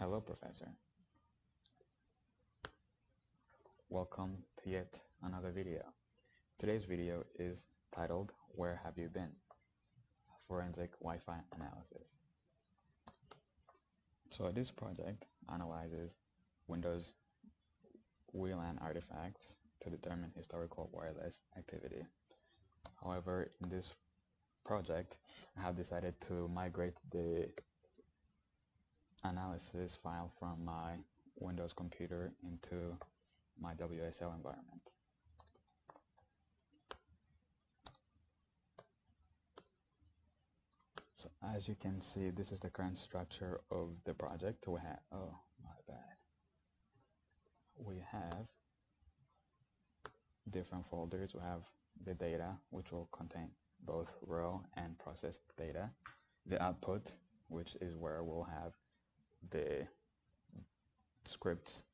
Hello, Professor. Welcome to yet another video. Today's video is titled, Where Have You Been? Forensic Wi-Fi Analysis. So this project analyzes Windows WLAN artifacts to determine historical wireless activity. However, in this project, I have decided to migrate the analysis file from my Windows computer into my WSL environment. So as you can see, this is the current structure of the project. We have, oh my bad, we have different folders. We have the data, which will contain both raw and processed data, the output, which is where we'll have the scripts.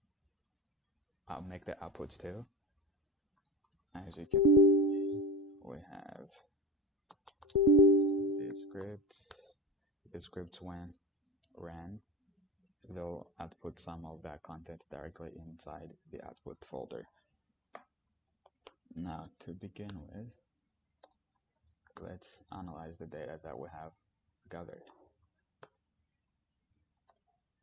I'll make the outputs too. As you can see, we have the scripts when ran, they'll output some of that content directly inside the output folder. Now, to begin with, let's analyze the data that we have gathered.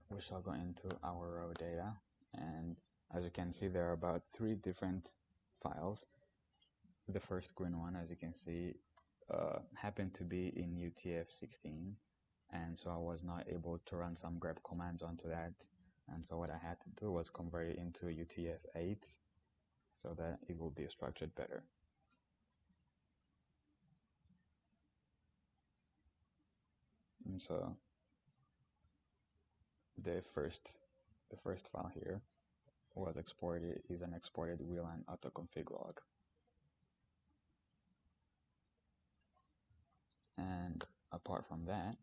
We shall go into our raw data, and as you can see, there are about 3 different files. The first green one, as you can see, happened to be in UTF-16, and so I was not able to run some grep commands onto that, and so what I had to do was convert it into UTF-8 so that it will be structured better. And so the first file here was exported, is an exported WLAN autoconfig log. And apart from that,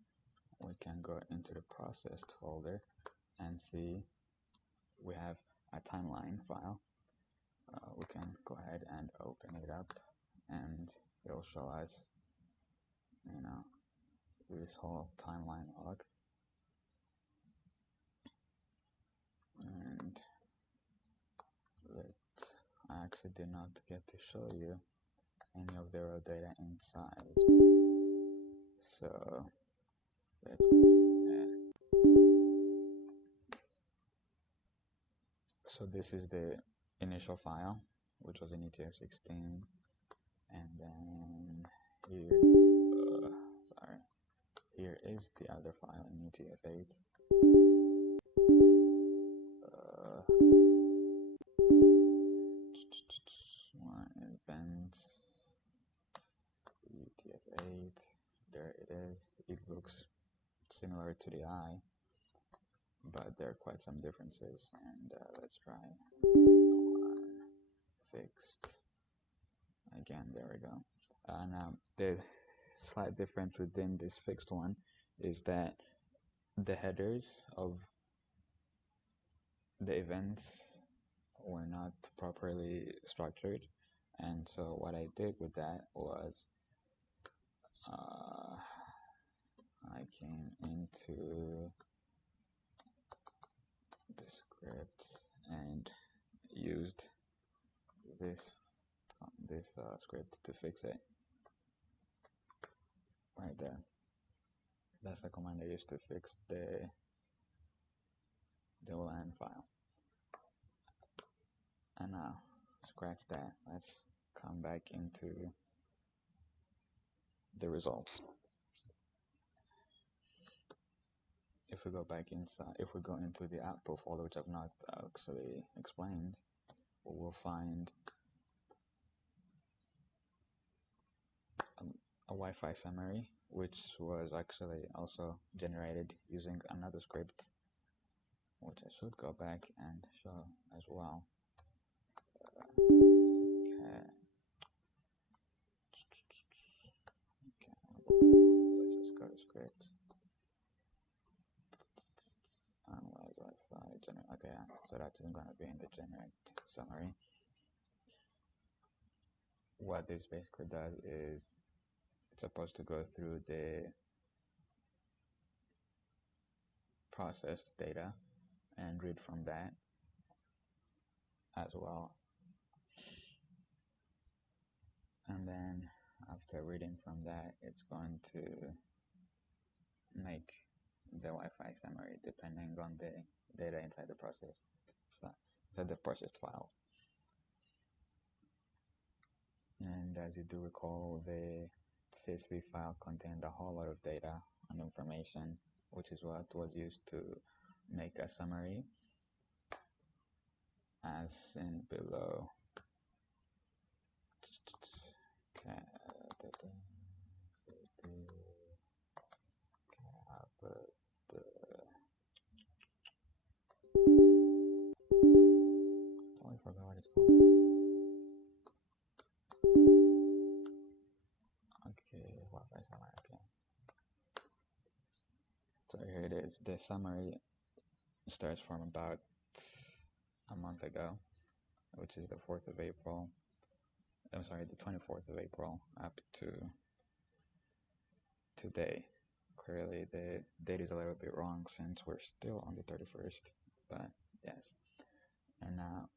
we can go into the processed folder and see we have a timeline file. We can go ahead and open it up, and it'll show us, this whole timeline log. And I actually did not get to show you any of the raw data inside. So let's do that. So this is the initial file, which was in UTF-16, and then here is the other file in UTF-8. One event, UTF-8, there it is. It looks similar to the eye, but there are quite some differences, and let's try fixed again. There we go. Now the slight difference within this fixed one is that the headers of the events were not properly structured, and so what I did with that was I came into the script and used this script to fix it right there. That's the command I used to fix the WLAN file. And now, scratch that. Let's come back into the results. If we go back inside, if we go into the output folder, which I've not actually explained, we will find a Wi-Fi summary, which was actually also generated using another script, which I should go back and show as well. Let's just go to scripts. Analyze Wi-Fi, generate. Okay, so that's going to be in the generate summary. What this basically does is it's supposed to go through the processed data and read from that as well. And then after reading from that, it's going to make the Wi-Fi summary depending on the data inside the process, so inside the processed files. And as you do recall, the CSV file contained a whole lot of data and information, which is what was used to make a summary, as seen below. Totally forgot what it's called. Okay, Wi-Fi summary. Okay. So here it is. The summary starts from about a month ago, which is the 4th of April. I'm sorry, the 24th of April up to today. Clearly, the date is a little bit wrong since we're still on the 31st, but yes. And now,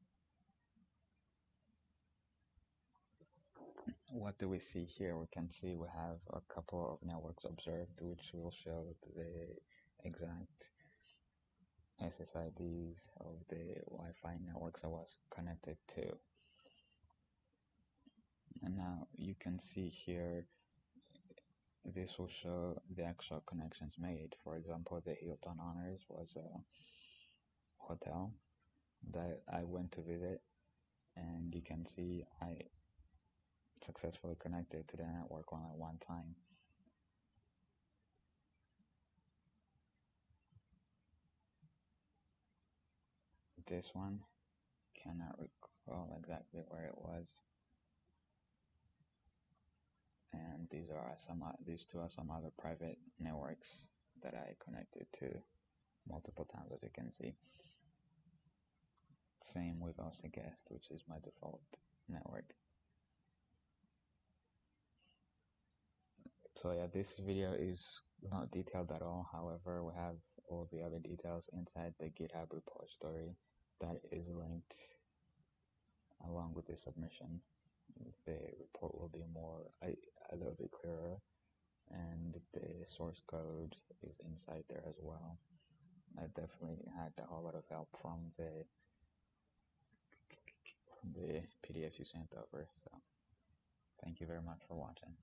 what do we see here? We can see we have a couple of networks observed, which will show the exact SSIDs of the Wi-Fi networks I was connected to. And now you can see here, this will show the actual connections made. For example, the Hilton Honors was a hotel that I went to visit, and you can see I successfully connected to the network only one time. This one, cannot recall exactly where it was. And these two are some other private networks that I connected to multiple times, as you can see. Same with OCGuest, which is my default network. So yeah, this video is not detailed at all. However, we have all the other details inside the GitHub repository that is linked along with the submission. The report will be a little bit clearer, and the source code is inside there as well. I definitely had a whole lot of help from the PDF you sent over. So thank you very much for watching.